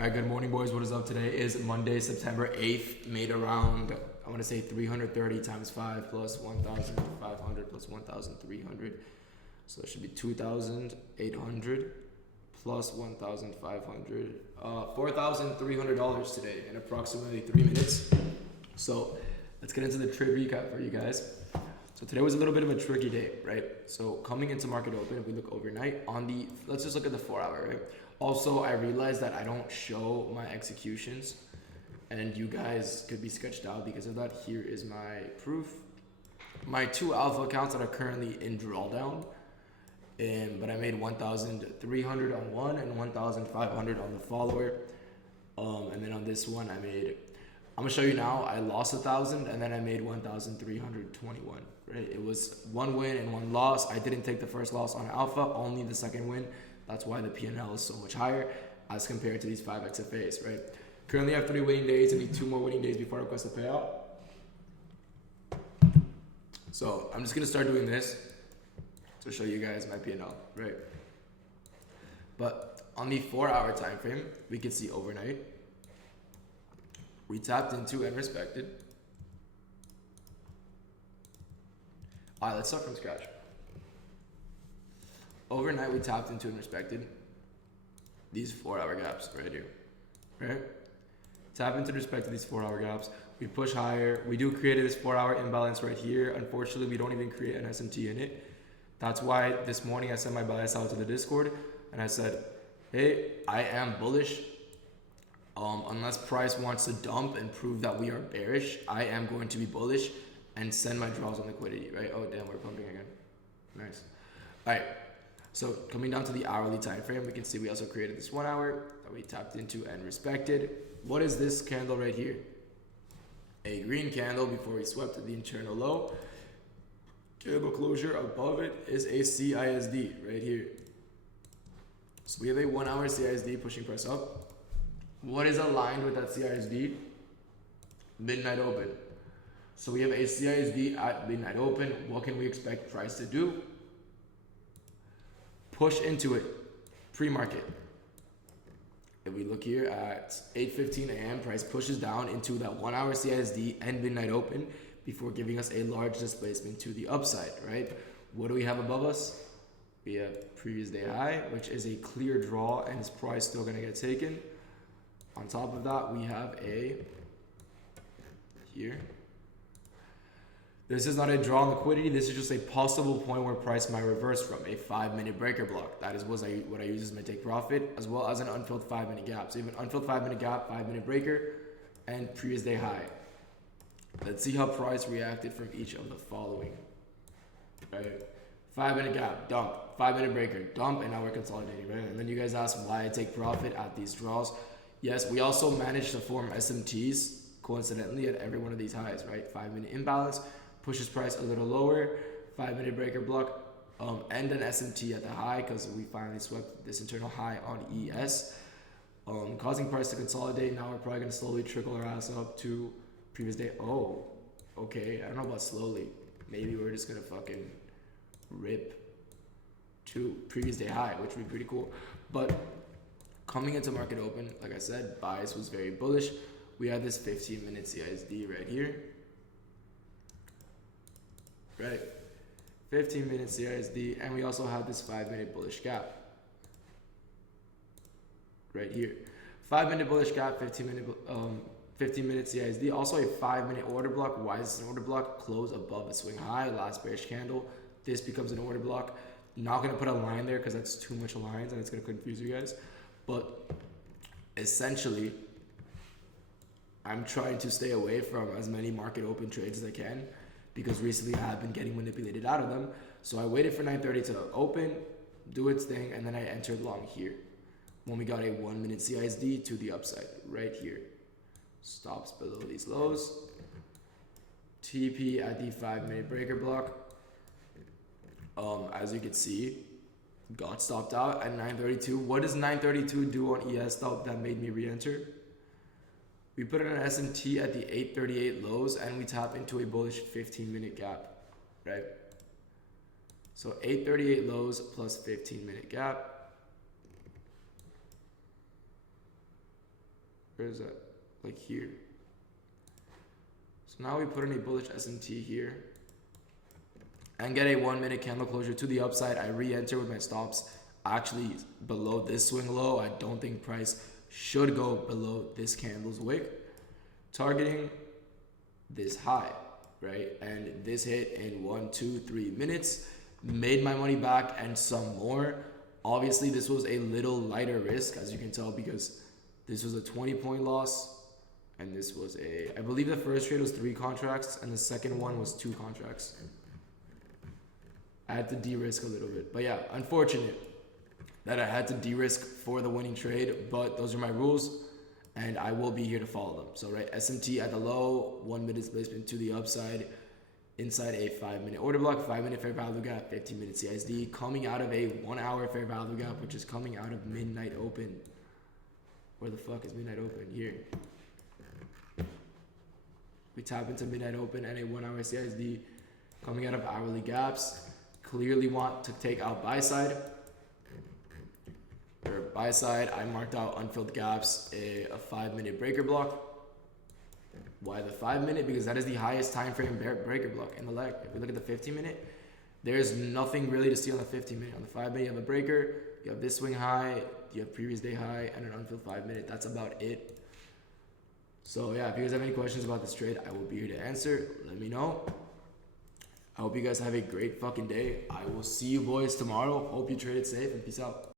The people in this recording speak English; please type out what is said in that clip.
All right, good morning, boys. What is up? Today is Monday, September 8th, made around, I want to say 330 times 5 plus 1,500 plus 1,300. So it should be 2,800 plus 1,500. $4,300 today in approximately 3 minutes. So let's get into the trade recap for you guys. So today was a little bit of a tricky day, right? So coming into market open, if we look overnight on the, let's just look at the 4 hour, right? Also, I realized that I don't show my executions and you guys could be sketched out because of that. Here is my proof. My 2 alpha accounts that are currently in drawdown, but I made 1,300 on one and 1,500 on the follower. And then on this one, I'm gonna show you now, I lost 1,000 and then I made 1,321, right? It was 1 win and 1 loss. I didn't take the first loss on alpha, only the second win. That's why the P&L is so much higher as compared to these 5 XFAs, right? Currently I have 3 winning days. I need 2 more winning days before I request a payout. So I'm just gonna start doing this to show you guys my P&L, right? But on the 4 hour time frame, we can see overnight, we tapped into and respected. All right, let's start from scratch. Overnight, we tapped into and respected these 4 hour gaps right here, right? Tap into and respected these 4 hour gaps. We push higher. We do create this 4 hour imbalance right here. Unfortunately, we don't even create an SMT in it. That's why this morning I sent my bias out to the Discord and I said, hey, I am bullish. Unless price wants to dump and prove that we are bearish, I am going to be bullish and send my draws on liquidity, right? Oh, damn, we're pumping again. Nice. All right. So coming down to the hourly time frame, we can see we also created this 1 hour that we tapped into and respected. What is this candle right here? A green candle before we swept to the internal low. Candle closure above it is a CISD right here. So we have a 1 hour CISD pushing price up. What is aligned with that CISD? Midnight open. So we have a CISD at midnight open. What can we expect price to do? Push into it pre-market. If we look here at 8:15 a.m., price pushes down into that 1 hour CISD and midnight open before giving us a large displacement to the upside, right? What do we have above us? We have previous day high, which is a clear draw and is price still gonna get taken. On top of that, we have a here. This is not a draw on liquidity. This is just a possible point where price might reverse from a 5-minute breaker block. That is what I use as my take profit, as well as an unfilled 5-minute gap. So you have an unfilled 5-minute gap, 5-minute breaker, and previous day high. Let's see how price reacted from each of the following. Right? 5-minute gap, dump. 5-minute breaker, dump, and now we're consolidating, right? And then you guys ask why I take profit at these draws. Yes, we also managed to form SMTs coincidentally at every one of these highs, right? 5-minute imbalance. Pushes price a little lower, 5-minute breaker block, and an SMT at the high because we finally swept this internal high on ES, causing price to consolidate. Now we're probably going to slowly trickle our ass up to previous day. Oh, okay. I don't know about slowly. Maybe we're just going to fucking rip to previous day high, which would be pretty cool. But coming into market open, like I said, bias was very bullish. We had this 15-minute CISD right here. Right, 15-minute CISD, and we also have this 5-minute bullish gap right here. 5-minute bullish gap, 15-minute CISD, also a 5-minute order block. Why is this an order block? Close above a swing high, last bearish candle. This becomes an order block. Not gonna put a line there because that's too much lines and it's gonna confuse you guys. But essentially, I'm trying to stay away from as many market open trades as I can, because recently I have been getting manipulated out of them. So I waited for 9:30 to open, do its thing, and then I entered long here when we got a 1-minute CISD to the upside right here. Stops below these lows. TP at the 5-minute breaker block. As you can see, got stopped out at 9:32. What does 9:32 do on ES stop that made me re-enter? We put in an SMT at the 8:38 lows and we tap into a bullish 15-minute gap, right? So 8:38 lows plus 15-minute gap. Where is that? Like here. So now we put in a bullish S&T here and get a 1 minute candle closure to the upside. I re-enter with my stops actually below this swing low. I don't think price should go below this candle's wick, targeting this high, right? And this hit in 1, 2, 3 minutes, made my money back and some more. Obviously this was a little lighter risk, as you can tell, because this was a 20-point loss and this was a, I believe the first trade was 3 contracts and the second one was 2 contracts. I had to de-risk a little bit, but yeah, unfortunate that I had to de-risk for the winning trade, but those are my rules and I will be here to follow them. So right, SMT at the low, 1 minute displacement to the upside inside a 5 minute order block, 5 minute fair value gap, 15 minute CSD, coming out of a 1 hour fair value gap, which is coming out of midnight open. Where the fuck is midnight open? Here. We tap into midnight open and a 1 hour CSD coming out of hourly gaps. Clearly want to take out buy side. Or buy side, I marked out unfilled gaps, a 5 minute breaker block. Why the 5 minute? Because that is the highest time frame breaker block in the leg. If we look at the 15 minute, there's nothing really to see on the 15 minute. On the 5 minute, you have a breaker, you have this swing high, you have previous day high, and an unfilled 5 minute. That's about it. So yeah, if you guys have any questions about this trade, I will be here to answer. Let me know. I hope you guys have a great fucking day. I will see you boys tomorrow. Hope you traded safe and peace out.